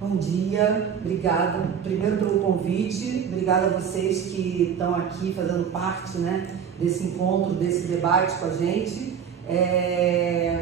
Bom dia, obrigada primeiro pelo convite, obrigada a vocês que estão aqui fazendo parte, desse encontro, desse debate com a gente.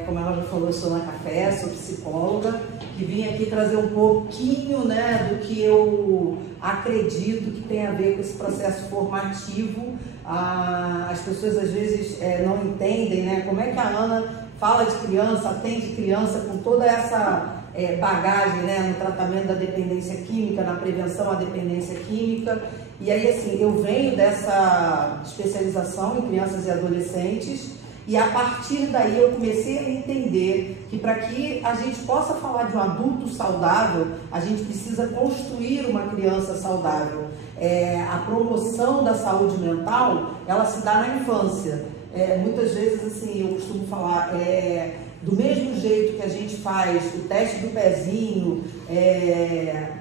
Como ela já falou, eu sou Ana Café, sou psicóloga, que vim aqui trazer um pouquinho do que eu acredito que tem a ver com esse processo formativo. As pessoas às vezes não entendem como é que a Ana fala de criança, atende criança com toda essa bagagem no tratamento da dependência química, na prevenção à dependência química. E aí, assim, eu venho dessa especialização em crianças e adolescentes e a partir daí eu comecei a entender que para que a gente possa falar de um adulto saudável, a gente precisa construir uma criança saudável. A promoção da saúde mental, ela se dá na infância. Muitas vezes, assim, eu costumo falar, do mesmo jeito que a gente faz o teste do pezinho,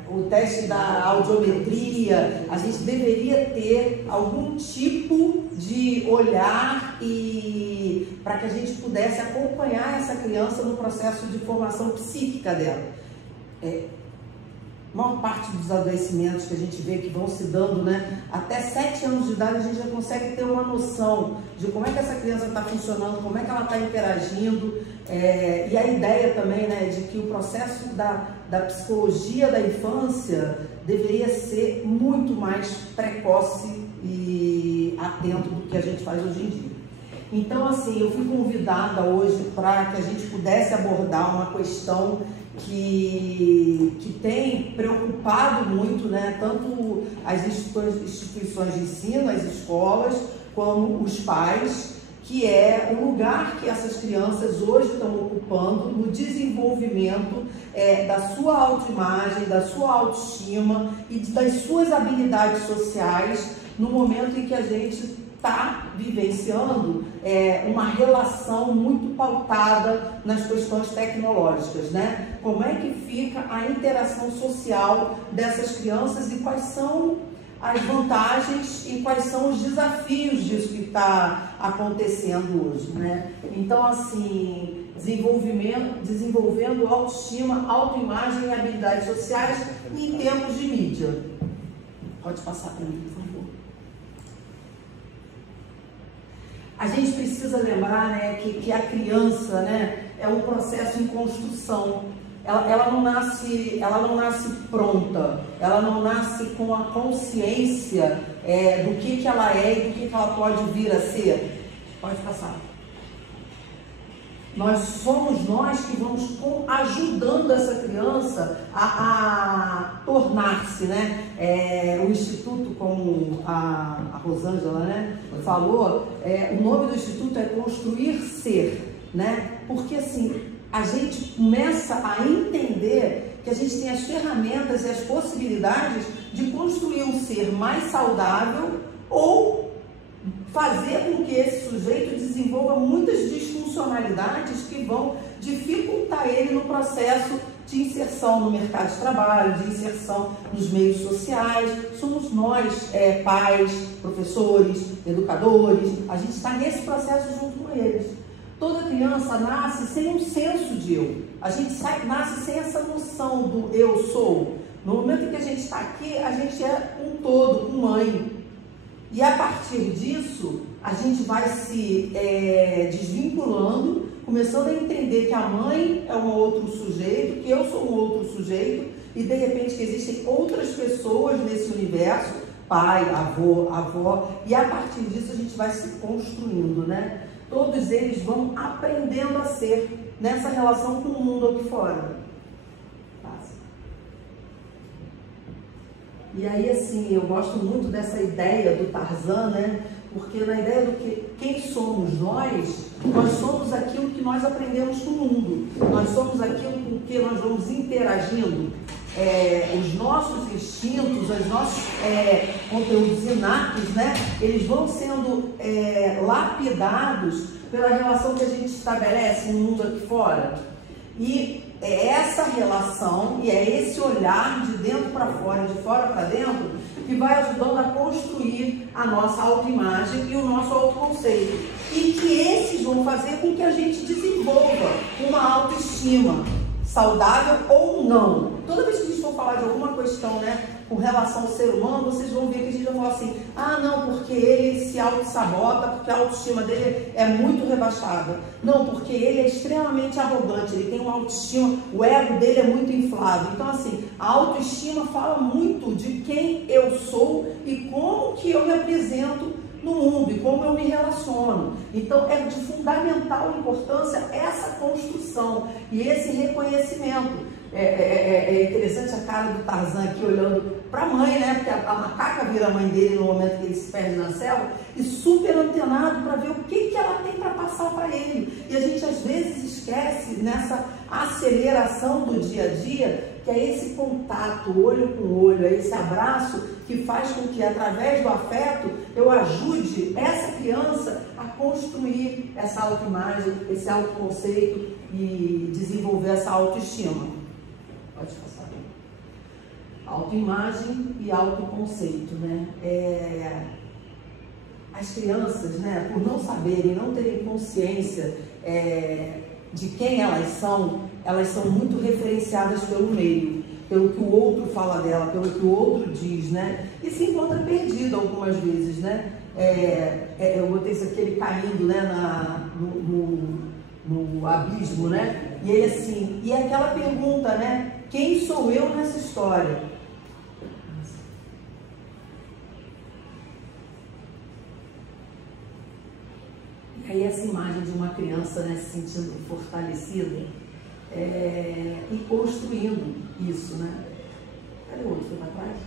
o teste da audiometria, a gente deveria ter algum tipo de olhar e para que a gente pudesse acompanhar essa criança no processo de formação psíquica dela. A maior parte dos adoecimentos que a gente vê que vão se dando, até 7 anos de idade a gente já consegue ter uma noção de como é que essa criança está funcionando, como é que ela está interagindo, e a ideia também de que o processo da psicologia da infância deveria ser muito mais precoce e atento do que a gente faz hoje em dia. Então, assim, eu fui convidada hoje para que a gente pudesse abordar uma questão que tem preocupado muito, tanto as instituições de ensino, as escolas, como os pais, que é o lugar que essas crianças hoje estão ocupando no desenvolvimento da sua autoimagem, da sua autoestima e das suas habilidades sociais no momento em que a gente está vivenciando uma relação muito pautada nas questões tecnológicas, Como é que fica a interação social dessas crianças e quais são as vantagens e quais são os desafios disso que está acontecendo hoje, Então, assim, desenvolvendo autoestima, autoimagem e habilidades sociais em termos de mídia. Pode passar para mim, por favor. A gente precisa lembrar que a criança é um processo em construção. Ela não nasce pronta, ela não nasce com a consciência do que ela é e do que ela pode vir a ser. Pode passar. Somos nós que vamos ajudando essa criança a tornar-se, o Instituto, como a Rosângela falou, o nome do Instituto é Construir Ser, Porque assim, a gente começa a entender que a gente tem as ferramentas e as possibilidades de construir um ser mais saudável ou fazer com que esse sujeito desenvolva muitas disfuncionalidades que vão dificultar ele no processo de inserção no mercado de trabalho, de inserção nos meios sociais. Somos nós, pais, professores, educadores, a gente está nesse processo junto com eles. Toda criança nasce sem um senso de eu. A gente nasce sem essa noção do eu sou. No momento em que a gente está aqui, a gente é um todo, com mãe. E a partir disso, a gente vai se desvinculando, começando a entender que a mãe é um outro sujeito, que eu sou um outro sujeito, e de repente que existem outras pessoas nesse universo, pai, avô, avó, e a partir disso a gente vai se construindo, Todos eles vão aprendendo a ser nessa relação com o mundo aqui fora. E aí, assim, eu gosto muito dessa ideia do Tarzan, Porque na ideia do que quem somos nós somos aquilo que nós aprendemos com o mundo. Nós somos aquilo com que nós vamos interagindo. Os nossos instintos, os nossos conteúdos inatos, eles vão sendo lapidados pela relação que a gente estabelece no mundo aqui fora. E é essa relação e é esse olhar de dentro para fora, de fora para dentro, que vai ajudando a construir a nossa autoimagem e o nosso autoconceito. E que esses vão fazer com que a gente desenvolva uma autoestima saudável ou não. Toda vez que a gente for falar de alguma questão, né, com relação ao ser humano, vocês vão ver que a gente vai falar assim, ah, não, porque ele se auto-sabota, porque a autoestima dele é muito rebaixada. Não, porque ele é extremamente arrogante, ele tem uma autoestima, o ego dele é muito inflado. Então, assim, a autoestima fala muito de quem eu sou e como que eu me apresento no mundo e como eu me relaciono. Então, é de fundamental importância essa construção e esse reconhecimento. É interessante a cara do Tarzan aqui olhando para a mãe, né? Porque a macaca vira a mãe dele no momento que ele se perde na selva e super antenado para ver o que ela tem para passar para ele. E a gente às vezes esquece nessa aceleração do dia a dia que é esse contato olho com olho, é esse abraço que faz com que através do afeto eu ajude essa criança a construir essa autoimagem, esse autoconceito e desenvolver essa autoestima. Pode passar. Autoimagem e autoconceito, né? As crianças, né, por não saberem, não terem consciência de quem elas são muito referenciadas pelo meio, pelo que o outro fala dela, pelo que o outro diz, né? E se encontra perdida algumas vezes, né? Eu botei isso aqui, ele caindo, né, no abismo, né? E ele assim, e aquela pergunta, né? Quem sou eu nessa história? E aí essa imagem de uma criança, né, se sentindo fortalecida e construindo isso, né? Cadê o outro? Foi para trás?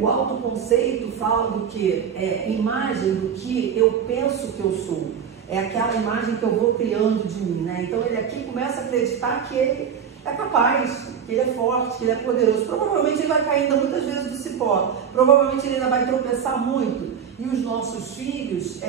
O autoconceito fala do que? Imagem do que eu penso que eu sou. É aquela imagem que eu vou criando de mim, né? Então ele aqui começa a acreditar que ele é capaz, que ele é forte, que ele é poderoso. Provavelmente ele vai cair ainda muitas vezes do cipó. Provavelmente ele ainda vai tropeçar muito. E os nossos filhos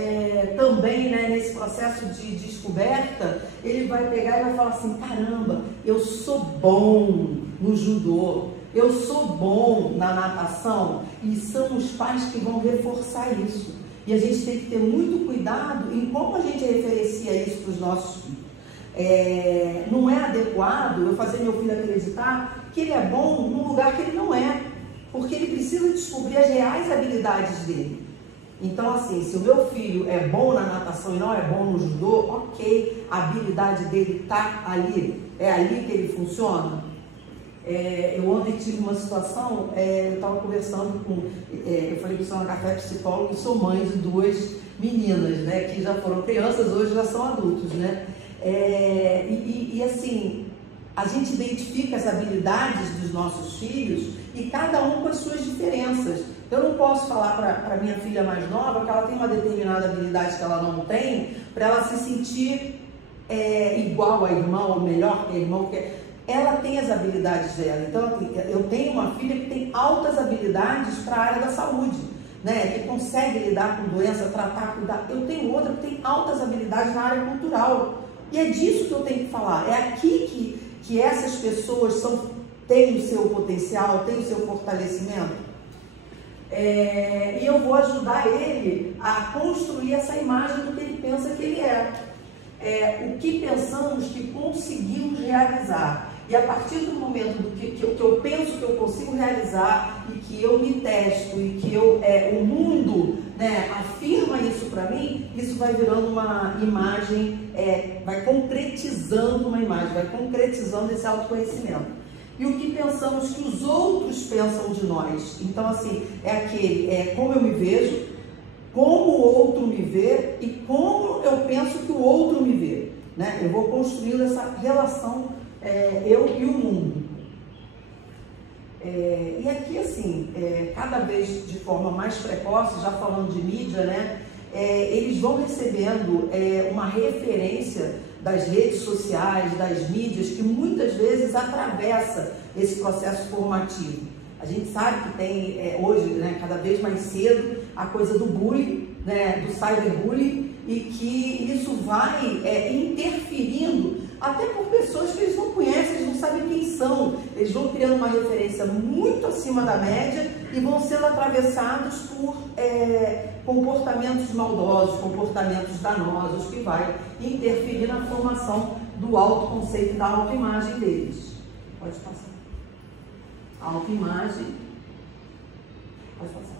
também, né, nesse processo de descoberta, ele vai pegar e vai falar assim, caramba, eu sou bom no judô, eu sou bom na natação, e são os pais que vão reforçar isso. E a gente tem que ter muito cuidado em como a gente referencia isso para os nossos filhos. Não é adequado eu fazer meu filho acreditar que ele é bom num lugar que ele não é, porque ele precisa descobrir as reais habilidades dele. Então, assim, se o meu filho é bom na natação e não é bom no judô, ok, a habilidade dele está ali, é ali que ele funciona. Eu ontem tive uma situação, eu estava conversando eu falei que sou uma café psicóloga e sou mãe de duas meninas, né, que já foram crianças, hoje já são adultos, né, e assim, a gente identifica as habilidades dos nossos filhos e cada um com as suas diferenças. Eu não posso falar para minha filha mais nova que ela tem uma determinada habilidade que ela não tem, para ela se sentir igual a irmã ou melhor que a irmã, porque ela tem as habilidades dela. Então, eu tenho uma filha que tem altas habilidades para a área da saúde, né? Que consegue lidar com doença, tratar, cuidar. Eu tenho outra que tem altas habilidades na área cultural. E é disso que eu tenho que falar. É aqui que essas pessoas têm o seu potencial, têm o seu fortalecimento. E eu vou ajudar ele a construir essa imagem do que ele pensa que ele é. O que pensamos que conseguimos realizar. E a partir do momento que eu penso que eu consigo realizar e que eu me testo e que o mundo, né, afirma isso para mim, isso vai virando uma imagem, vai concretizando uma imagem, vai concretizando esse autoconhecimento. E o que pensamos que os outros pensam de nós. Então, assim, como eu me vejo, como o outro me vê e como eu penso que o outro me vê, né? Eu vou construindo essa relação, eu e o mundo. E aqui, assim, cada vez de forma mais precoce, já falando de mídia, né? Eles vão recebendo uma referência das redes sociais, das mídias, que muitas vezes atravessa esse processo formativo. A gente sabe que tem hoje, né, cada vez mais cedo, a coisa do bullying, né, do cyberbullying, e que isso vai interferindo até por pessoas que eles não conhecem, eles não sabem quem são. Eles vão criando uma referência muito acima da média e vão sendo atravessados por comportamentos maldosos, comportamentos danosos, que vai interferir na formação do autoconceito e da autoimagem deles. Pode passar. Autoimagem. Pode passar.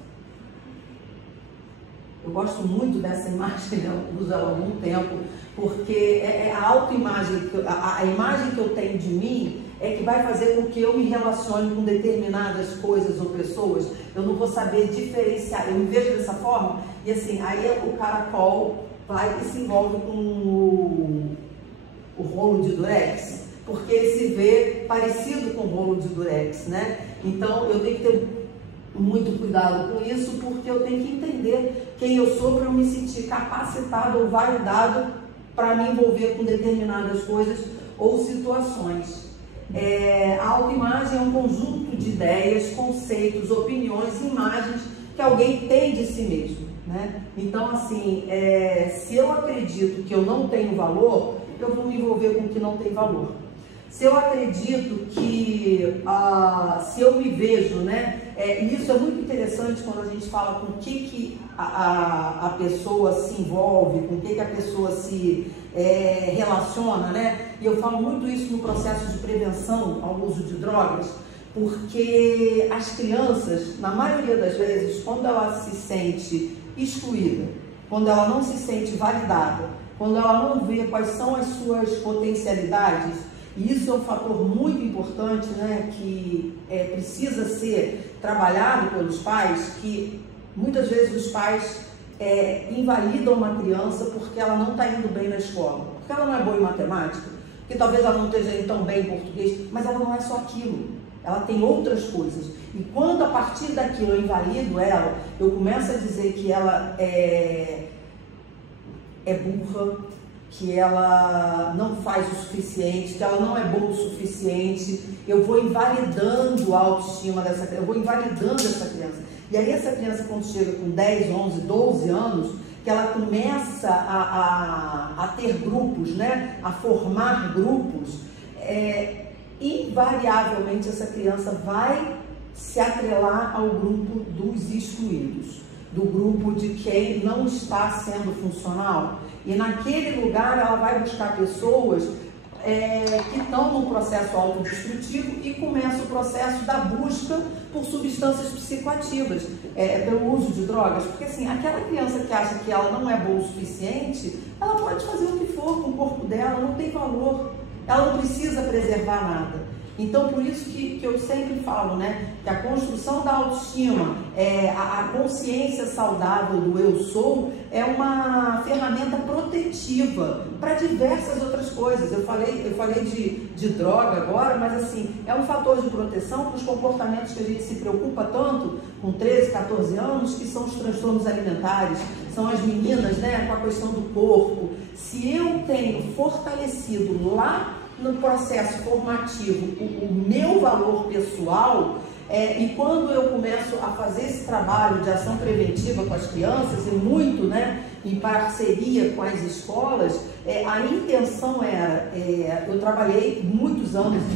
Eu gosto muito dessa imagem, eu uso ela há algum tempo, porque a autoimagem, a imagem que eu tenho de mim é que vai fazer com que eu me relacione com determinadas coisas ou pessoas. Eu não vou saber diferenciar, eu me vejo dessa forma, e assim, aí o caracol vai e se envolve com o rolo de durex, porque ele se vê parecido com o rolo de durex, né? Então eu tenho que ter muito cuidado com isso, porque eu tenho que entender quem eu sou para eu me sentir capacitado ou validado para me envolver com determinadas coisas ou situações. A autoimagem é um conjunto de ideias, conceitos, opiniões, imagens que alguém tem de si mesmo, né? Então, assim, se eu acredito que eu não tenho valor, eu vou me envolver com o que não tem valor. Se eu acredito que, se eu me vejo, né? Isso é muito interessante quando a gente fala com o que a pessoa se envolve, com o que a pessoa se relaciona, né? E eu falo muito isso no processo de prevenção ao uso de drogas, porque as crianças, na maioria das vezes, quando ela se sente excluída, quando ela não se sente validada, quando ela não vê quais são as suas potencialidades, e isso é um fator muito importante, né, que precisa ser trabalhado pelos pais, que muitas vezes os pais invalidam uma criança porque ela não está indo bem na escola, porque ela não é boa em matemática, porque talvez ela não esteja indo tão bem em português, mas ela não é só aquilo, ela tem outras coisas. E quando a partir daquilo eu invalido ela, eu começo a dizer que ela é burra, que ela não faz o suficiente, que ela não é boa o suficiente, eu vou invalidando a autoestima dessa criança, eu vou invalidando essa criança. E aí essa criança, quando chega com 10, 11, 12 anos, que ela começa a ter grupos, né, a formar grupos, invariavelmente essa criança vai se atrelar ao grupo dos excluídos, do grupo de quem não está sendo funcional. E naquele lugar ela vai buscar pessoas que estão num processo autodestrutivo e começa o processo da busca por substâncias psicoativas, pelo uso de drogas. Porque assim, aquela criança que acha que ela não é boa o suficiente, ela pode fazer o que for com o corpo dela, não tem valor, ela não precisa preservar nada. Então, por isso que eu sempre falo, né, que a construção da autoestima, a consciência saudável do eu sou, é uma ferramenta protetiva para diversas outras coisas. Eu falei de droga agora, mas assim, é um fator de proteção para os comportamentos que a gente se preocupa tanto com 13, 14 anos, que são os transtornos alimentares, são as meninas, né, com a questão do corpo. Se eu tenho fortalecido lá no processo formativo o meu valor pessoal, e quando eu começo a fazer esse trabalho de ação preventiva com as crianças, e muito, né, em parceria com as escolas, a intenção era, eu trabalhei muitos anos em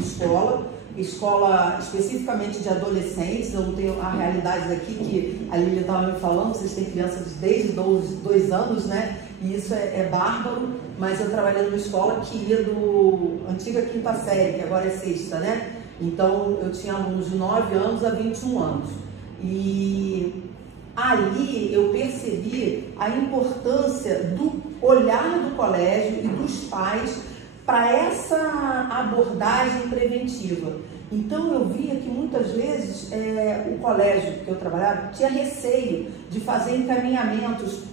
escola especificamente de adolescentes. Eu não tenho a realidade aqui que a Lília estava me falando, vocês têm crianças desde 2 anos, né? E isso é bárbaro, mas eu trabalhei numa escola que ia do antiga 5ª série, que agora é 6ª, né? Então eu tinha alunos de 9 anos a 21 anos. E ali eu percebi a importância do olhar do colégio e dos pais para essa abordagem preventiva. Então eu via que muitas vezes o colégio que eu trabalhava tinha receio de fazer encaminhamentos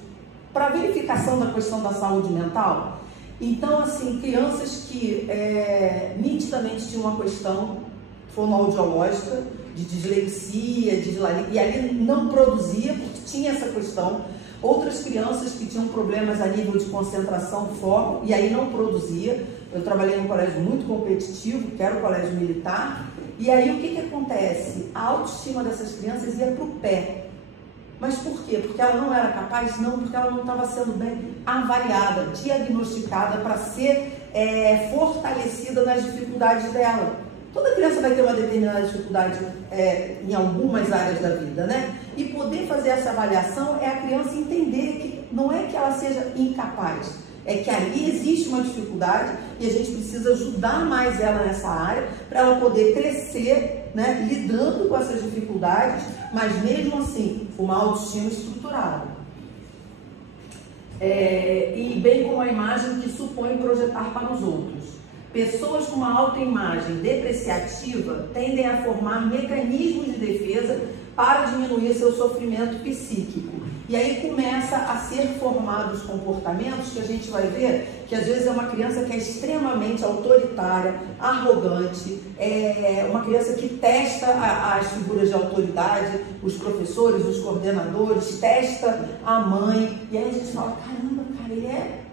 para verificação da questão da saúde mental. Então, assim, crianças que nitidamente tinham uma questão fonoaudiológica, de dislexia, e ali não produzia porque tinha essa questão. Outras crianças que tinham problemas a nível de concentração, foco, e aí não produzia. Eu trabalhei num colégio muito competitivo, que era o colégio militar, e aí o que acontece? A autoestima dessas crianças ia para o pé. Mas por quê? Porque ela não era capaz? Não, porque ela não estava sendo bem avaliada, diagnosticada para ser fortalecida nas dificuldades dela. Toda criança vai ter uma determinada dificuldade em algumas áreas da vida, né? E poder fazer essa avaliação é a criança entender que não é que ela seja incapaz, é que ali existe uma dificuldade e a gente precisa ajudar mais ela nessa área para ela poder crescer, né, lidando com essas dificuldades, mas mesmo assim, com uma autoestima estruturada. E bem como a imagem que supõe projetar para os outros. Pessoas com uma autoimagem depreciativa tendem a formar mecanismos de defesa para diminuir seu sofrimento psíquico. E aí começa a ser formados comportamentos que a gente vai ver que às vezes é uma criança que é extremamente autoritária, arrogante, uma criança que testa as figuras de autoridade, os professores, os coordenadores, testa a mãe, e aí a gente fala, caramba, cara,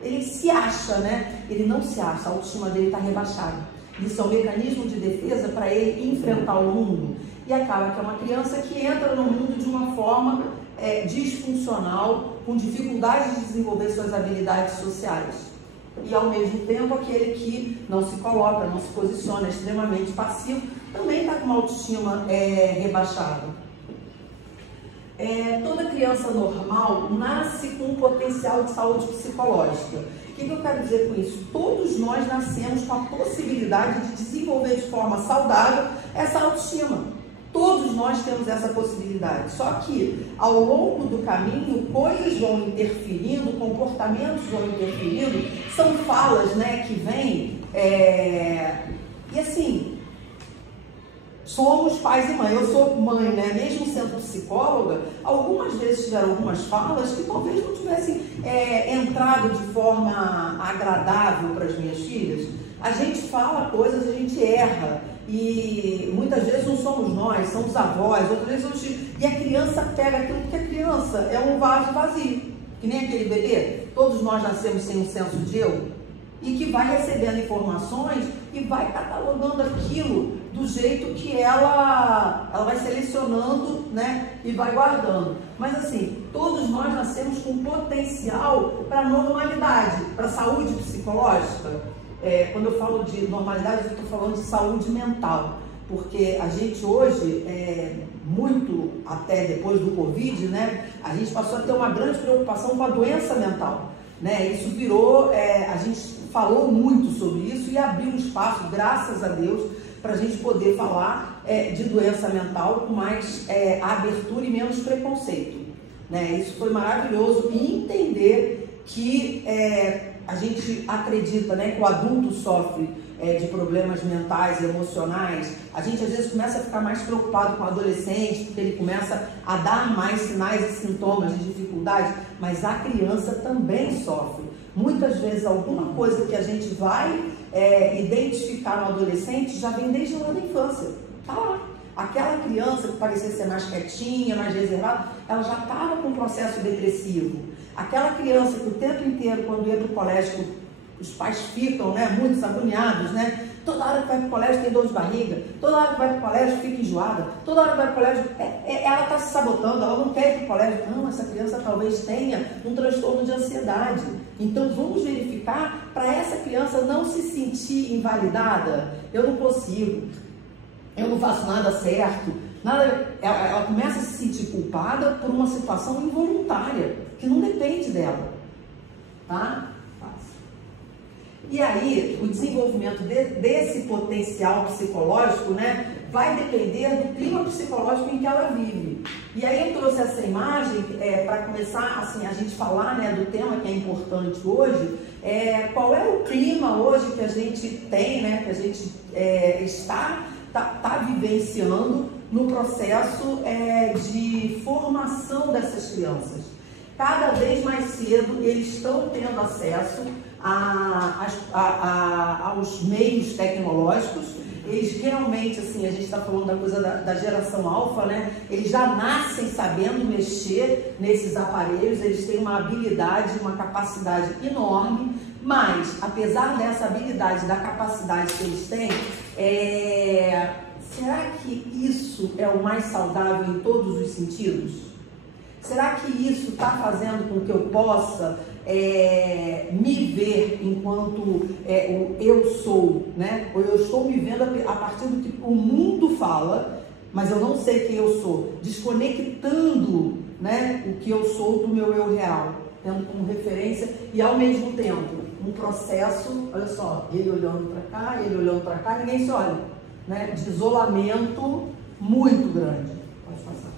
ele se acha, né? Ele não se acha, a autoestima dele está rebaixada. Isso é um mecanismo de defesa para ele enfrentar o mundo. E acaba que é uma criança que entra no mundo de uma forma disfuncional, com dificuldade de desenvolver suas habilidades sociais. E ao mesmo tempo aquele que não se coloca, não se posiciona, é extremamente passivo, também está com uma autoestima rebaixada. Toda criança normal nasce com um potencial de saúde psicológica. O que eu quero dizer com isso? Todos nós nascemos com a possibilidade de desenvolver de forma saudável essa autoestima. Todos nós temos essa possibilidade, só que ao longo do caminho coisas vão interferindo, comportamentos vão interferindo, são falas, né, que vêm, e assim, somos pais e mãe. Eu sou mãe, né, mesmo sendo psicóloga, algumas vezes tiveram algumas falas que talvez não tivessem entrado de forma agradável para as minhas filhas. A gente fala coisas, a gente erra. E muitas vezes não somos nós, são os avós, outras vezes e a criança pega aquilo, porque a criança é um vaso vazio, que nem aquele bebê. Todos nós nascemos sem um senso de eu, e que vai recebendo informações e vai catalogando aquilo do jeito que ela vai selecionando, né, e vai guardando. Mas assim, todos nós nascemos com potencial para normalidade, para saúde psicológica. Quando eu falo de normalidade, eu estou falando de saúde mental, porque a gente hoje, muito até depois do Covid, né, a gente passou a ter uma grande preocupação com a doença mental, né? Isso virou, a gente falou muito sobre isso e abriu um espaço, graças a Deus, para a gente poder falar de doença mental com mais abertura e menos preconceito, né? Isso foi maravilhoso, e entender que a gente acredita, né, que o adulto sofre de problemas mentais e emocionais. A gente às vezes começa a ficar mais preocupado com o adolescente, porque ele começa a dar mais sinais e sintomas de dificuldade, mas a criança também sofre. Muitas vezes alguma coisa que a gente vai identificar no adolescente já vem desde lá da infância. Tá lá. Aquela criança que parecia ser mais quietinha, mais reservada, ela já estava com um processo depressivo. Aquela criança que o tempo inteiro, quando ia para o colégio, os pais ficam, né, muito agoniados, né? Toda hora que vai para o colégio tem dor de barriga, toda hora que vai para o colégio fica enjoada, toda hora que vai para o colégio, ela está se sabotando, ela não quer ir para o colégio. Não, essa criança talvez tenha um transtorno de ansiedade. Então vamos verificar para essa criança não se sentir invalidada. Eu não consigo, eu não faço nada certo. Ela começa a se sentir culpada por uma situação involuntária, que não depende dela, tá? E aí, o desenvolvimento desse potencial psicológico, né, vai depender do clima psicológico em que ela vive. E aí eu trouxe essa imagem para começar assim, a gente falar, né, do tema que é importante hoje, qual é o clima hoje que a gente tem, né, que a gente está vivenciando no processo de formação dessas crianças. Cada vez mais cedo eles estão tendo acesso aos meios tecnológicos. Eles realmente, assim, a gente está falando da coisa da geração alfa, né? Eles já nascem sabendo mexer nesses aparelhos, eles têm uma habilidade, uma capacidade enorme, mas apesar dessa habilidade, da capacidade que eles têm, será que isso é o mais saudável em todos os sentidos? Será que isso está fazendo com que eu possa me ver enquanto o eu sou, né? Ou eu estou me vendo a partir do que o mundo fala, mas eu não sei quem eu sou, desconectando, né, o que eu sou do meu eu real, tendo como referência e ao mesmo tempo um processo, olha só, ele olhando para cá, ele olhando para cá, ninguém se olha, né? De isolamento muito grande. Pode passar.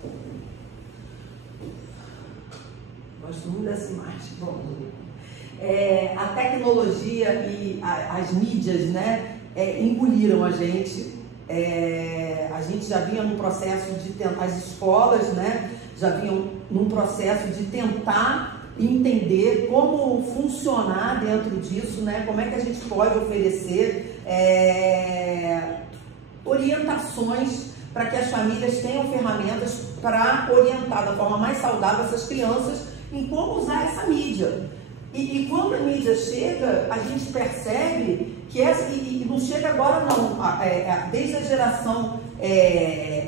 Gosto muito dessa imagem. Bom, a tecnologia e as mídias, né, engoliram a gente. A gente já vinha num processo de tentar, as escolas, né, já vinham num processo de tentar entender como funcionar dentro disso, né, como é que a gente pode oferecer orientações para que as famílias tenham ferramentas para orientar da forma mais saudável essas crianças em como usar essa mídia. E quando a mídia chega, a gente percebe que e não chega agora não, desde a geração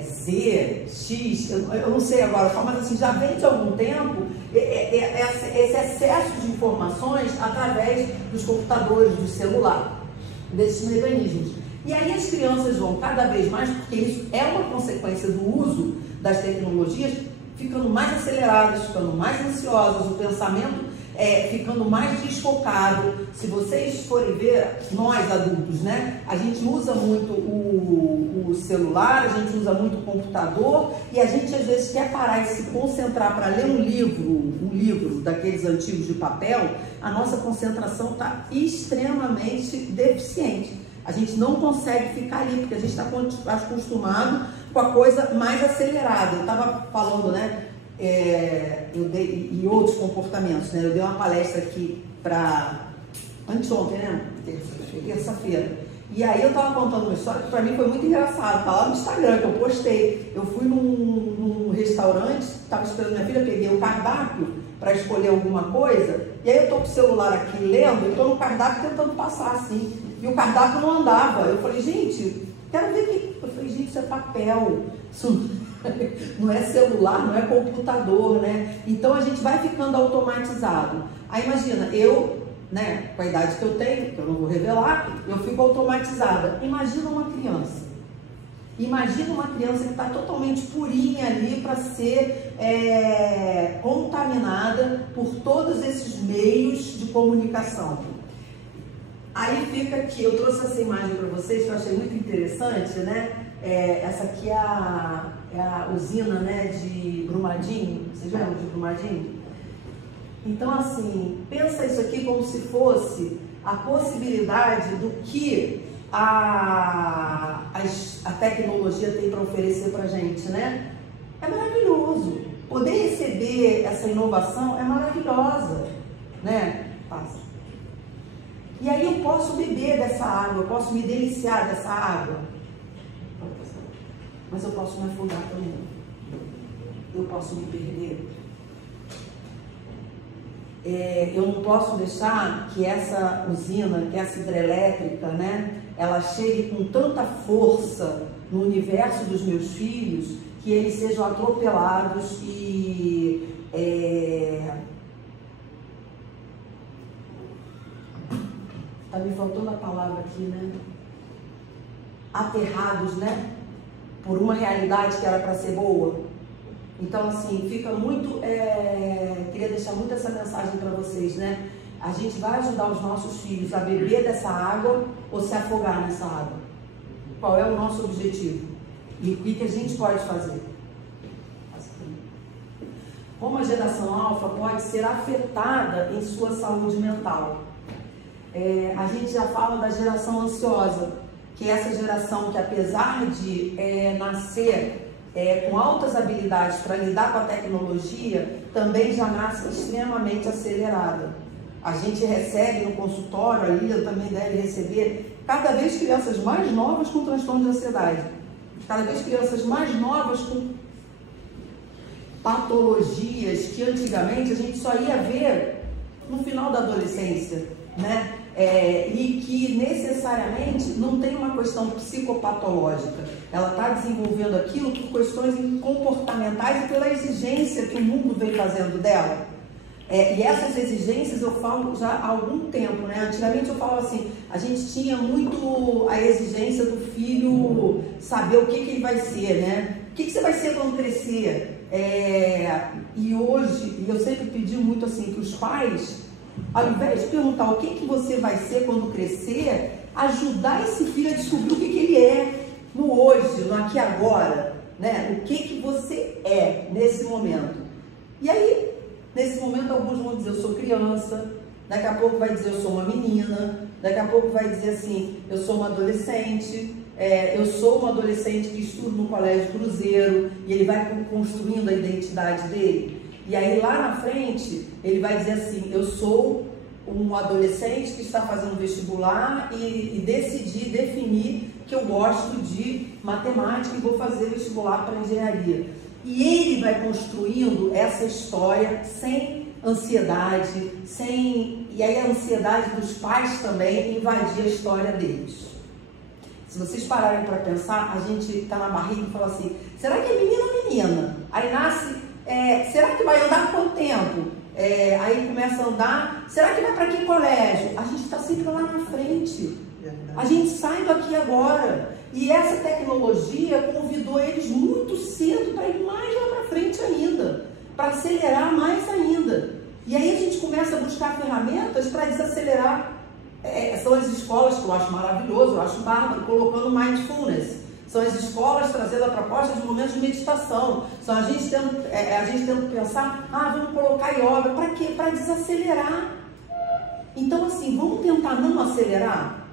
Z, X, eu não sei agora, mas assim, já vem de algum tempo esse excesso de informações através dos computadores, do celular, desses mecanismos. E aí as crianças vão cada vez mais, porque isso é uma consequência do uso das tecnologias, ficando mais aceleradas, ficando mais ansiosas, o pensamento ficando mais desfocado. Se vocês forem ver, nós adultos, né, a gente usa muito o celular, a gente usa muito o computador e a gente às vezes quer parar e se concentrar para ler um livro daqueles antigos de papel, a nossa concentração está extremamente deficiente. A gente não consegue ficar ali, porque a gente está acostumado com a coisa mais acelerada. Eu estava falando, né, e outros comportamentos, né? Eu dei uma palestra aqui anteontem, né? Terça-feira. E aí eu estava contando uma história que para mim foi muito engraçada. Tá lá no Instagram que eu postei. Eu fui num restaurante, estava esperando minha filha, peguei o cardápio para escolher alguma coisa. E aí eu estou com o celular aqui lendo, eu estou no cardápio tentando passar assim. E o cardápio não andava. Eu falei, gente, quero ver aqui. Eu falei, gente, isso é papel. Isso não é celular, não é computador, né? Então a gente vai ficando automatizado. Aí imagina, eu, né, com a idade que eu tenho, que eu não vou revelar, eu fico automatizada. Imagina uma criança. Imagina uma criança que está totalmente purinha ali para ser contaminada por todos esses meios de comunicação. Aí fica aqui, eu trouxe essa imagem para vocês que eu achei muito interessante, né? Essa aqui é a usina, né, de Brumadinho. Vocês lembram de Brumadinho? Então, assim, pensa isso aqui como se fosse a possibilidade do que a tecnologia tem para oferecer para a gente, né? É maravilhoso. Poder receber essa inovação é maravilhosa, né? Passa. E aí eu posso beber dessa água, eu posso me deliciar dessa água. Mas eu posso me afogar também. Eu posso me perder. Eu não posso deixar que essa usina, que essa hidrelétrica, né, ela chegue com tanta força no universo dos meus filhos que eles sejam atropelados e tá me faltando a palavra aqui, né? Aterrados, né? Por uma realidade que era para ser boa. Então, assim, fica muito... queria deixar muito essa mensagem para vocês, né? A gente vai ajudar os nossos filhos a beber dessa água ou se afogar nessa água? Qual é o nosso objetivo? E o que a gente pode fazer? Como a geração alfa pode ser afetada em sua saúde mental? A gente já fala da geração ansiosa, que é essa geração que, apesar de nascer com altas habilidades para lidar com a tecnologia, também já nasce extremamente acelerada. A gente recebe no consultório, a Lilian também deve receber, cada vez crianças mais novas com transtorno de ansiedade, cada vez crianças mais novas com patologias que antigamente a gente só ia ver no final da adolescência, né? E que necessariamente não tem uma questão psicopatológica. Ela está desenvolvendo aquilo por questões comportamentais e pela exigência que o mundo vem fazendo dela. E essas exigências eu falo já há algum tempo, né? Antigamente eu falava assim, a gente tinha muito a exigência do filho saber o que ele vai ser, né? O que você vai ser quando crescer? E hoje, eu sempre pedi muito assim, que os pais Ao invés de perguntar o que você vai ser quando crescer, ajudar esse filho a descobrir o que ele é no hoje, no aqui e agora, né? O que você é nesse momento. E aí, nesse momento, alguns vão dizer, eu sou criança, daqui a pouco vai dizer, eu sou uma menina, daqui a pouco vai dizer assim, eu sou uma adolescente, eu sou uma adolescente que estuda no Colégio Cruzeiro, e ele vai construindo a identidade dele. E aí, lá na frente, ele vai dizer assim, eu sou um adolescente que está fazendo vestibular e definir que eu gosto de matemática e vou fazer vestibular para engenharia. E ele vai construindo essa história sem ansiedade, e aí a ansiedade dos pais também invadir a história deles. Se vocês pararem para pensar, a gente está na barriga e fala assim, será que é menino ou menina? Aí nasce, será que vai andar quanto tempo? Aí começa a andar, será que vai para que colégio? A gente está sempre lá na frente, a gente sai do aqui e agora, e essa tecnologia convidou eles muito cedo para ir mais lá para frente ainda, para acelerar mais ainda, e aí a gente começa a buscar ferramentas para desacelerar. São as escolas que eu acho maravilhoso, eu acho bárbaro, colocando mindfulness. São as escolas trazendo a proposta de momentos de meditação. São a gente tendo que pensar, vamos colocar yoga. Para quê? Para desacelerar. Então, assim, vamos tentar não acelerar?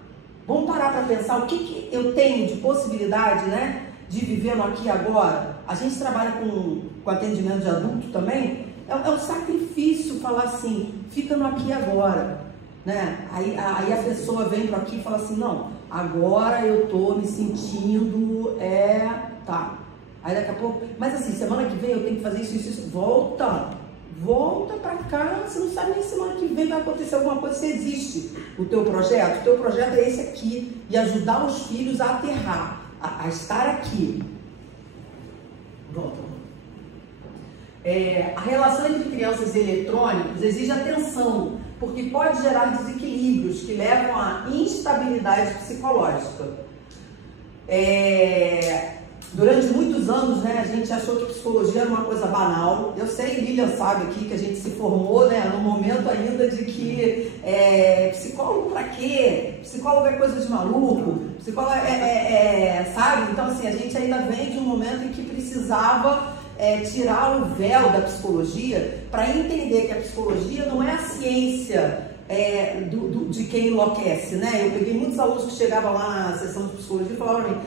Vamos parar para pensar o que eu tenho de possibilidade, né, de viver no aqui e agora? A gente trabalha com atendimento de adulto também. É um sacrifício falar assim, fica no aqui e agora. Né? Aí a pessoa vem para aqui e fala assim, não, agora eu tô me sentindo, tá. Aí daqui a pouco, mas assim, semana que vem eu tenho que fazer isso, volta para cá, você não sabe nem semana que vem vai acontecer alguma coisa, se existe o teu projeto é esse aqui, e ajudar os filhos a aterrar, a estar aqui. Volta. A relação entre crianças e eletrônicos exige atenção, porque pode gerar desequilíbrios que levam à instabilidade psicológica. Durante muitos anos, né, a gente achou que psicologia era uma coisa banal. Eu sei, Lilian sabe aqui, que a gente se formou, né, no momento ainda de que psicólogo pra quê? Psicólogo é coisa de maluco, psicólogo sabe? Então, assim, a gente ainda vem de um momento em que precisava tirar o véu da psicologia para entender que a psicologia não é a ciência de quem enlouquece, né? Eu peguei muitos alunos que chegavam lá na sessão de psicologia e falavam para mim,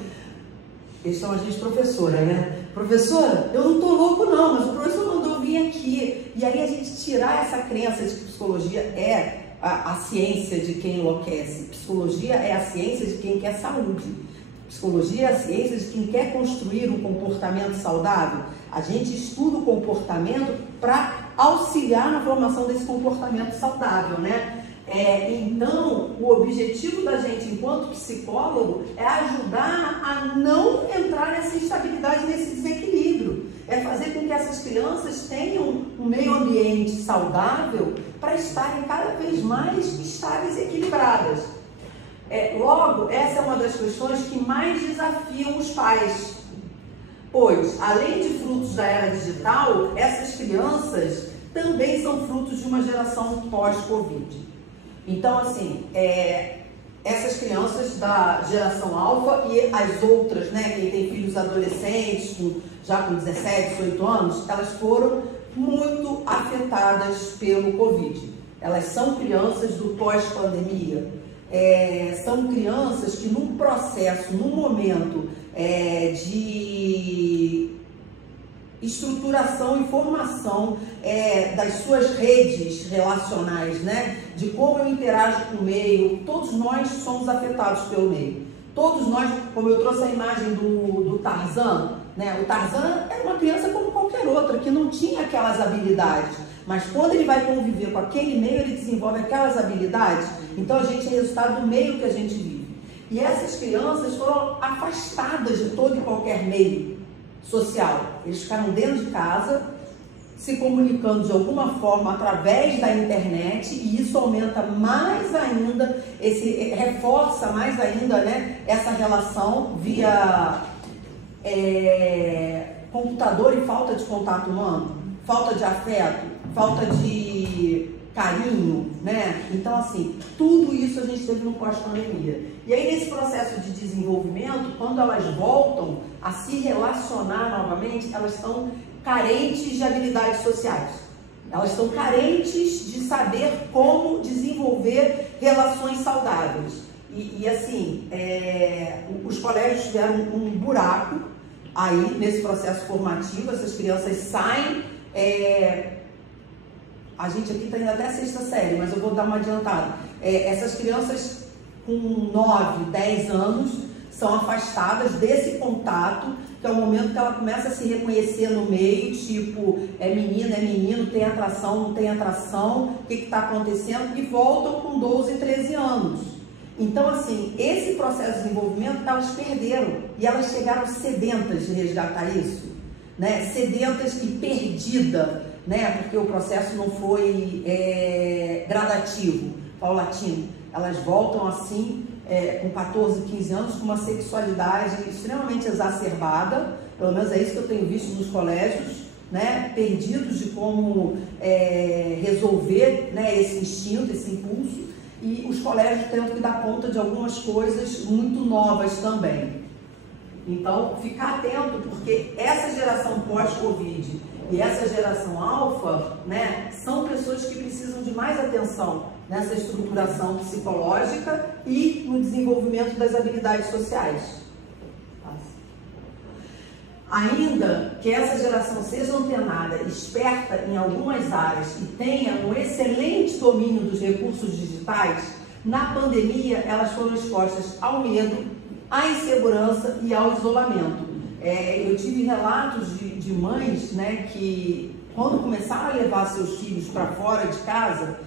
eles chamam a gente professora, né? Professora, eu não tô louco não, mas o professor mandou vir aqui. E aí a gente tirar essa crença de que psicologia é a ciência de quem enlouquece. Psicologia é a ciência de quem quer saúde. Psicologia é a ciência de quem quer construir um comportamento saudável. A gente estuda o comportamento para auxiliar na formação desse comportamento saudável, né? Então, o objetivo da gente, enquanto psicólogo, é ajudar a não entrar nessa instabilidade, nesse desequilíbrio. É fazer com que essas crianças tenham um meio ambiente saudável para estarem cada vez mais estáveis e equilibradas. Logo, essa é uma das questões que mais desafiam os pais, pois, além de frutos da era digital, essas crianças também são frutos de uma geração pós-Covid. Então, assim, essas crianças da geração alfa e as outras, né, quem tem filhos adolescentes, já com 17, 18 anos, elas foram muito afetadas pelo Covid. Elas são crianças do pós-pandemia. São crianças que num processo, num momento de estruturação e formação das suas redes relacionais, né? De como eu interajo com o meio, todos nós somos afetados pelo meio. Todos nós, como eu trouxe a imagem do Tarzan, né? O Tarzan era uma criança como qualquer outra, que não tinha aquelas habilidades. Mas quando ele vai conviver com aquele meio, ele desenvolve aquelas habilidades. Então a gente é resultado do meio que a gente vive. E essas crianças foram afastadas de todo e qualquer meio social. Eles ficaram dentro de casa, se comunicando de alguma forma através da internet, e isso aumenta mais ainda, reforça mais ainda, né, essa relação via computador e falta de contato humano, falta de afeto, falta de carinho, né? Então, assim, tudo isso a gente teve no pós-pandemia. E aí, nesse processo de desenvolvimento, quando elas voltam a se relacionar novamente, elas estão carentes de habilidades sociais. Elas estão carentes de saber como desenvolver relações saudáveis. Assim, os colégios tiveram um buraco aí nesse processo formativo, essas crianças saem. A gente aqui está indo até a 6ª série, mas eu vou dar uma adiantada. Essas crianças com 9, 10 anos são afastadas desse contato, que é o momento que ela começa a se reconhecer no meio, tipo, é menina, é menino, tem atração, não tem atração, o que está acontecendo, e voltam com 12, 13 anos. Então, assim, esse processo de desenvolvimento elas perderam, e elas chegaram sedentas de resgatar isso, né? Sedentas e perdidas, né? Porque o processo não foi gradativo, paulatino. Elas voltam assim, com 14, 15 anos, com uma sexualidade extremamente exacerbada, pelo menos é isso que eu tenho visto nos colégios, né? Perdidos de como resolver, né, esse instinto, esse impulso, e os colégios tendo que dar conta de algumas coisas muito novas também. Então, ficar atento, porque essa geração pós-Covid e essa geração alfa, né, são pessoas que precisam de mais atenção nessa estruturação psicológica e no desenvolvimento das habilidades sociais. Ainda que essa geração seja antenada, esperta em algumas áreas e tenha um excelente domínio dos recursos digitais, na pandemia elas foram expostas ao medo, à insegurança e ao isolamento. Eu tive relatos de mães, né, que quando começaram a levar seus filhos para fora de casa,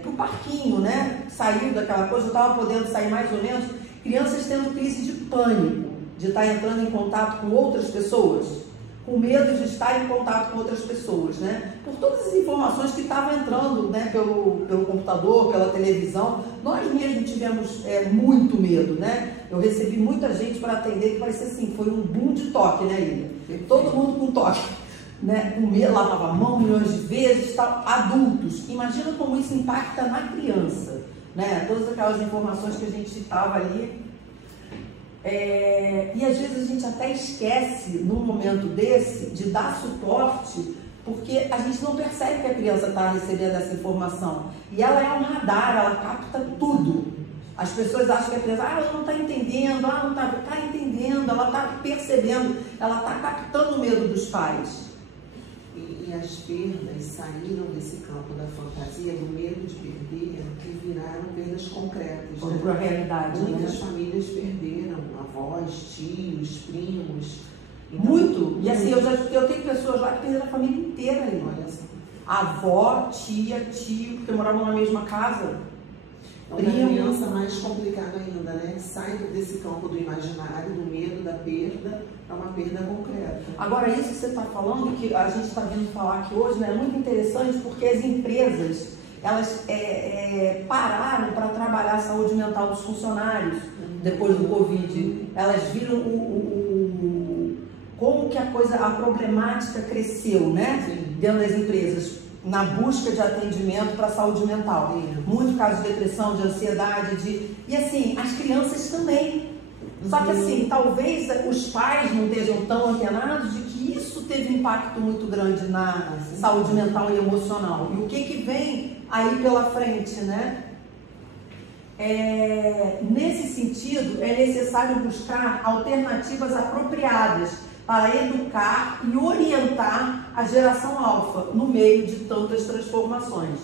para o parquinho, né, saiu daquela coisa, eu estava podendo sair mais ou menos, crianças tendo crise de pânico, de estar entrando em contato com outras pessoas, com medo de estar em contato com outras pessoas, né? Por todas as informações que estavam entrando, né, pelo computador, pela televisão, nós mesmos tivemos muito medo, né? Eu recebi muita gente para atender que parecia assim, foi um boom de toque, né, Ilha? Todo mundo com toque, né? Com medo, lavava a mão milhões de vezes, tal. Adultos, imagina como isso impacta na criança, né? Todas aquelas informações que a gente estava ali. E às vezes a gente até esquece, num momento desse, de dar suporte, porque a gente não percebe que a criança está recebendo essa informação. E ela é um radar, ela capta tudo. As pessoas acham que a criança, ela não está entendendo, não está entendendo, ela está percebendo, ela está captando o medo dos pais. E as perdas saíram desse campo da fantasia, do medo de perder, e viraram perdas concretas. Foram para a realidade. Muitas famílias perderam avós, tios, primos. Então, muito. E assim, eu tenho pessoas lá que perderam a família inteira ali. Olha só. Avó, tia, tio, porque moravam na mesma casa. Então, a criança mais complicada ainda, né? Sai desse campo do imaginário, do medo, da perda, para uma perda concreta. Agora, isso que você está falando, que a gente está vindo falar aqui hoje, né, é muito interessante, porque as empresas, elas pararam para trabalhar a saúde mental dos funcionários depois do Covid. Elas viram como que a problemática cresceu, né? Sim. Dentro das empresas, na busca de atendimento para a saúde mental. Sim. Muito caso de depressão, de ansiedade, e assim, as crianças também. Só que assim, talvez os pais não estejam tão antenados de que isso teve um impacto muito grande na saúde mental e emocional. E o que vem aí pela frente, né? Nesse sentido, é necessário buscar alternativas apropriadas para educar e orientar a geração alfa no meio de tantas transformações.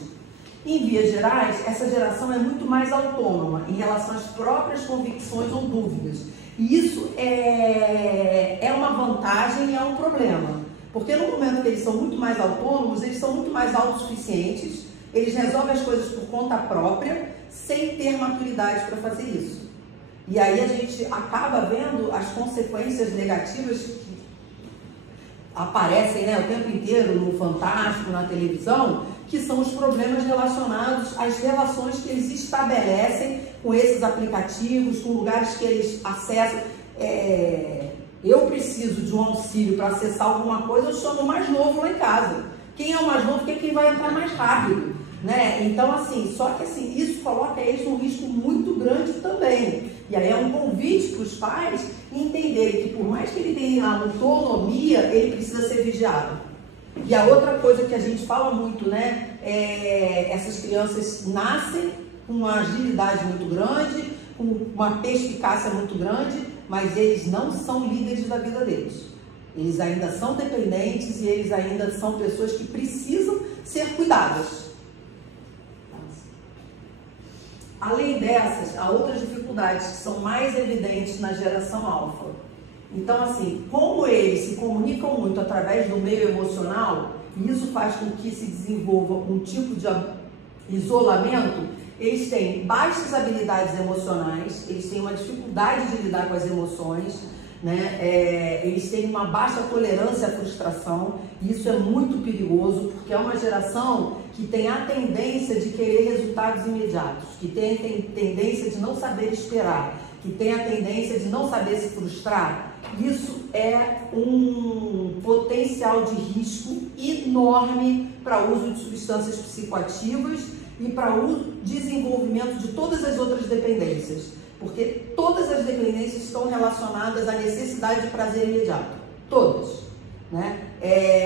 Em vias gerais, essa geração é muito mais autônoma em relação às próprias convicções ou dúvidas. E isso é uma vantagem e é um problema. Porque no momento que eles são muito mais autônomos, eles são muito mais autossuficientes, eles resolvem as coisas por conta própria, sem ter maturidade para fazer isso. E aí a gente acaba vendo as consequências negativas que aparecem, né, o tempo inteiro no Fantástico, na televisão, que são os problemas relacionados às relações que eles estabelecem com esses aplicativos, com lugares que eles acessam. Eu preciso de um auxílio para acessar alguma coisa, eu chamo o mais novo lá em casa. Quem é o mais novo? Porque é quem vai entrar mais rápido. né? Então, assim, só que assim, isso coloca eles num risco muito grande também. E aí é um convite para os pais entenderem que por mais que ele tenha autonomia, ele precisa ser vigiado. E a outra coisa que a gente fala muito, né? Essas crianças nascem com uma agilidade muito grande, com uma perspicácia muito grande, mas eles não são líderes da vida deles. Eles ainda são dependentes e eles ainda são pessoas que precisam ser cuidadas. Além dessas, há outras dificuldades que são mais evidentes na geração alfa. Então, assim, como eles se comunicam muito através do meio emocional, e isso faz com que se desenvolva um tipo de isolamento, eles têm baixas habilidades emocionais, eles têm uma dificuldade de lidar com as emoções, né? Eles têm uma baixa tolerância à frustração, e isso é muito perigoso, porque é uma geração que tem a tendência de querer resultados imediatos, que tem a tendência de não saber esperar, que tem a tendência de não saber se frustrar. Isso é um potencial de risco enorme para o uso de substâncias psicoativas e para o desenvolvimento de todas as outras dependências, porque todas as dependências estão relacionadas à necessidade de prazer imediato, todas, né?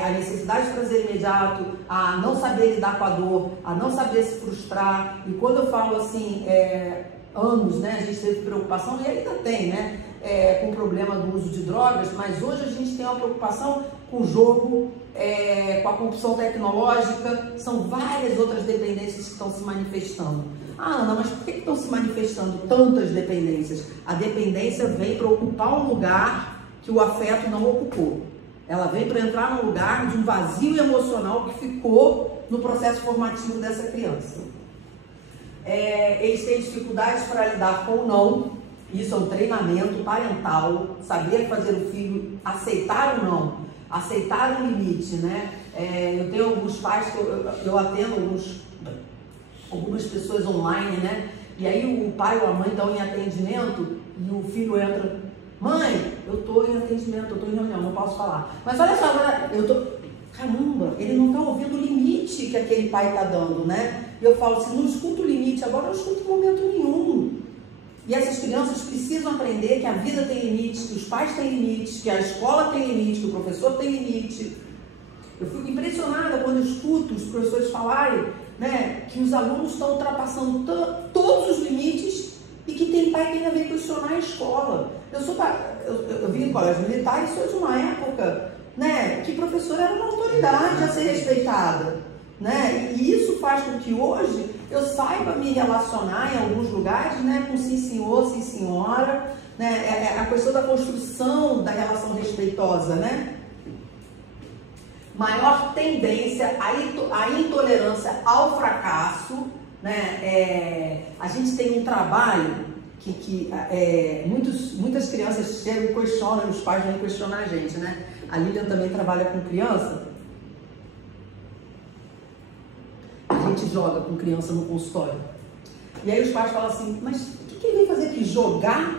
A necessidade de prazer imediato, a não saber lidar com a dor, a não saber se frustrar. E quando eu falo assim, anos, né, a gente teve preocupação, e ainda tem, né, com o problema do uso de drogas, mas hoje a gente tem uma preocupação com o jogo, com a corrupção tecnológica, são várias outras dependências que estão se manifestando. Ah, Ana, mas por que estão se manifestando tantas dependências? A dependência vem para ocupar um lugar que o afeto não ocupou. Ela vem para entrar num lugar de um vazio emocional que ficou no processo formativo dessa criança. Eles têm dificuldades para lidar com o não. Isso é um treinamento parental, saber fazer o filho aceitar o não, aceitar o limite, né? Eu tenho alguns pais que eu atendo algumas pessoas online, né? E aí o pai ou a mãe estão em atendimento e o filho entra: mãe, eu estou em atendimento, eu estou em reunião, não posso falar. Mas olha só, agora eu tô... Caramba, ele não está ouvindo o limite que aquele pai está dando, né? E eu falo assim, não escuta o limite, agora não escuta em momento nenhum. E essas crianças precisam aprender que a vida tem limites, que os pais têm limites, que a escola tem limite, que o professor tem limite. Eu fico impressionada quando eu escuto os professores falarem, né, que os alunos estão ultrapassando todos os limites e que tem pai que ainda vem questionar a escola. Eu vim em colégio militar e sou de uma época, né, que professor era uma autoridade a ser respeitada, né? E isso faz com que hoje eu saiba me relacionar em alguns lugares, né, com sim senhor, sim senhora, né? A questão da construção da relação respeitosa, né? Maior tendência à intolerância ao fracasso, né? A gente tem um trabalho que muitas crianças chegam e questionam, os pais vêm questionar a gente, né? A Lilian também trabalha com criança. A gente joga com criança no consultório. E aí os pais falam assim, mas o que ele vem fazer aqui? Jogar?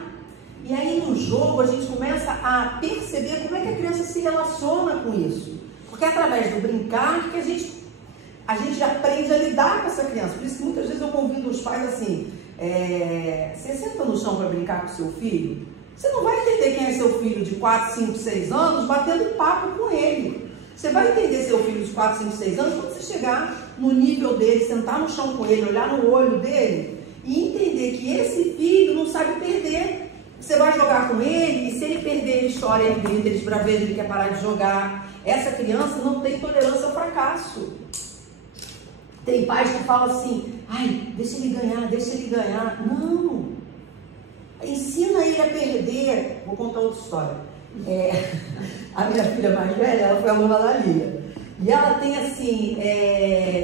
E aí no jogo a gente começa a perceber como é que a criança se relaciona com isso. Porque é através do brincar que a gente aprende a lidar com essa criança. Por isso que muitas vezes eu convido os pais assim, você senta no chão para brincar com seu filho, você não vai entender quem é seu filho de 4, 5, 6 anos batendo papo com ele. Você vai entender seu filho de 4, 5, 6 anos quando você chegar no nível dele, sentar no chão com ele, olhar no olho dele e entender que esse filho não sabe perder. Você vai jogar com ele e se ele perder, ele chora, ele grita, ele esbraveja, ele quer parar de jogar. Essa criança não tem tolerância ao fracasso. Tem pais que falam assim, ai, deixa ele ganhar. Não. Ensina ele a perder. Vou contar outra história. A minha filha mais velha, ela foi aluna da Lia. E ela tem assim,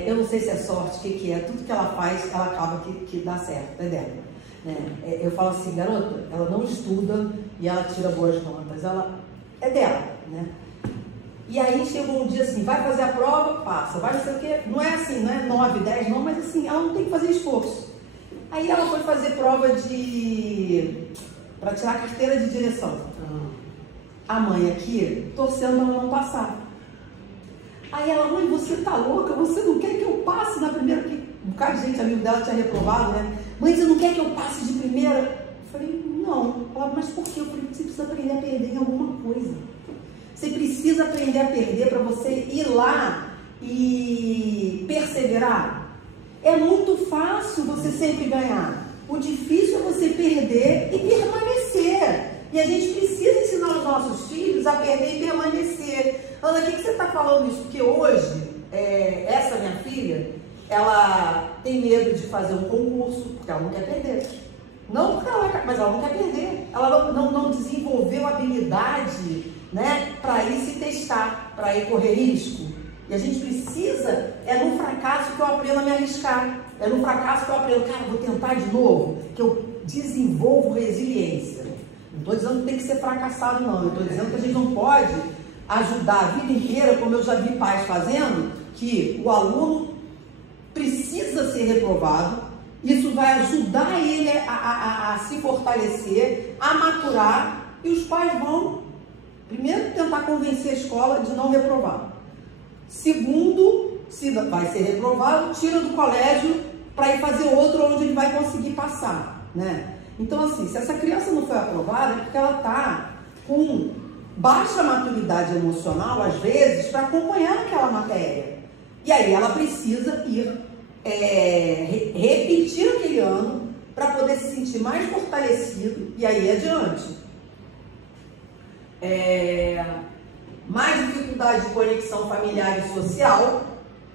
eu não sei se é sorte, o que é, tudo que ela faz, ela acaba que dá certo, é dela. Eu falo assim, garota, ela não estuda e ela tira boas notas, ela é dela, né? E aí chegou um dia assim, vai fazer a prova, passa, vai não sei o quê, não é assim, não é 9, 10 não, mas assim, ela não tem que fazer esforço. Aí ela foi fazer prova para tirar a carteira de direção. A mãe aqui, torcendo para ela não passar. Aí ela, mãe, você tá louca? Você não quer que eu passe na primeira? um bocado de gente amigo dela tinha reprovado, né? Mãe, você não quer que eu passe de primeira? Eu falei, não. Ela, mas por quê? Eu falei, você precisa aprender a perder em alguma coisa. Você precisa aprender a perder para você ir lá e perseverar. É muito fácil você sempre ganhar. O difícil é você perder e permanecer. E a gente precisa ensinar os nossos filhos a perder e permanecer. Ana, o que você está falando isso? Porque hoje, essa minha filha, ela tem medo de fazer um concurso, porque ela não quer perder. Não porque ela quer, mas ela não quer perder. Ela não desenvolveu habilidade, né, para ir se testar, para ir correr risco. E a gente precisa, é no fracasso que eu aprendo a me arriscar. É no fracasso que eu aprendo, cara, vou tentar de novo, que eu desenvolvo resiliência. Não estou dizendo que tem que ser fracassado, não. Eu estou dizendo que a gente não pode ajudar a vida inteira, como eu já vi pais fazendo, que o aluno precisa ser reprovado. Isso vai ajudar ele a se fortalecer, a maturar, e os pais vão, primeiro, tentar convencer a escola de não reprovar. Segundo, se vai ser reprovado, tira do colégio para ir fazer outro onde ele vai conseguir passar, né? Então, assim, se essa criança não foi aprovada, é porque ela está com baixa maturidade emocional, às vezes, para acompanhar aquela matéria. E aí ela precisa ir repetir aquele ano para poder se sentir mais fortalecido e aí adiante. Mais dificuldade de conexão familiar e social,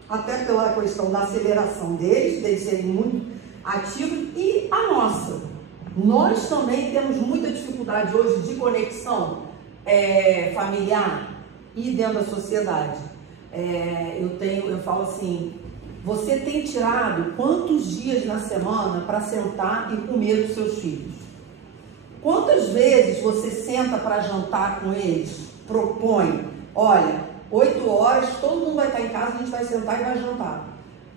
até pela questão da aceleração deles serem muito ativos, e a nossa. Nós também temos muita dificuldade hoje de conexão familiar e dentro da sociedade. Eu falo assim, você tem tirado quantos dias na semana para sentar e comer com seus filhos? Quantas vezes você senta para jantar com eles? Propõe, olha, 8 horas, todo mundo vai estar em casa, a gente vai sentar e vai jantar.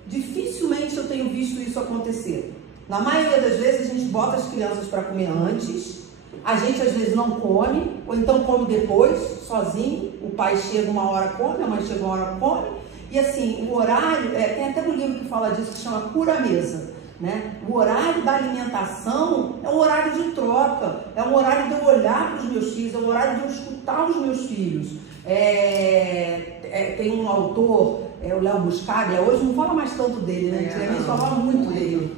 Dificilmente eu tenho visto isso acontecer. Na maioria das vezes a gente bota as crianças para comer antes, a gente às vezes não come, ou então come depois, sozinho, o pai chega uma hora come, a mãe chega uma hora come, e assim, o horário, tem até um livro que fala disso, que chama Cura Mesa, né? O horário da alimentação é um horário de troca, é um horário de eu olhar para os meus filhos, é um horário de eu escutar os meus filhos. Tem um autor, o Léo Buscaglia, hoje não fala mais tanto dele, né? Antigamente falava muito dele.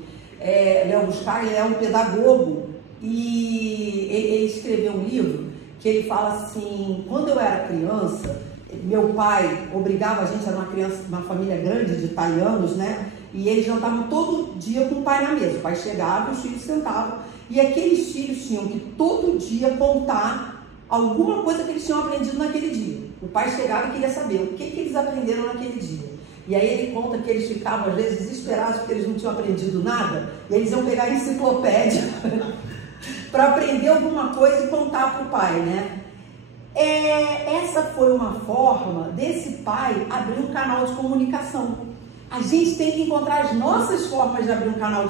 Léo Buscaglia é um pedagogo e ele escreveu um livro que ele fala assim, quando eu era criança, meu pai obrigava a gente, era uma família grande de italianos, né? E eles jantavam todo dia com o pai na mesa. O pai chegava e os filhos sentavam. E aqueles filhos tinham que todo dia contar alguma coisa que eles tinham aprendido naquele dia. O pai chegava e queria saber o que eles aprenderam naquele dia. E aí ele conta que eles ficavam, às vezes, desesperados porque eles não tinham aprendido nada. E eles iam pegar a enciclopédia para aprender alguma coisa e contar para o pai, né? Essa foi uma forma desse pai abrir um canal de comunicação. A gente tem que encontrar as nossas formas de abrir um canal de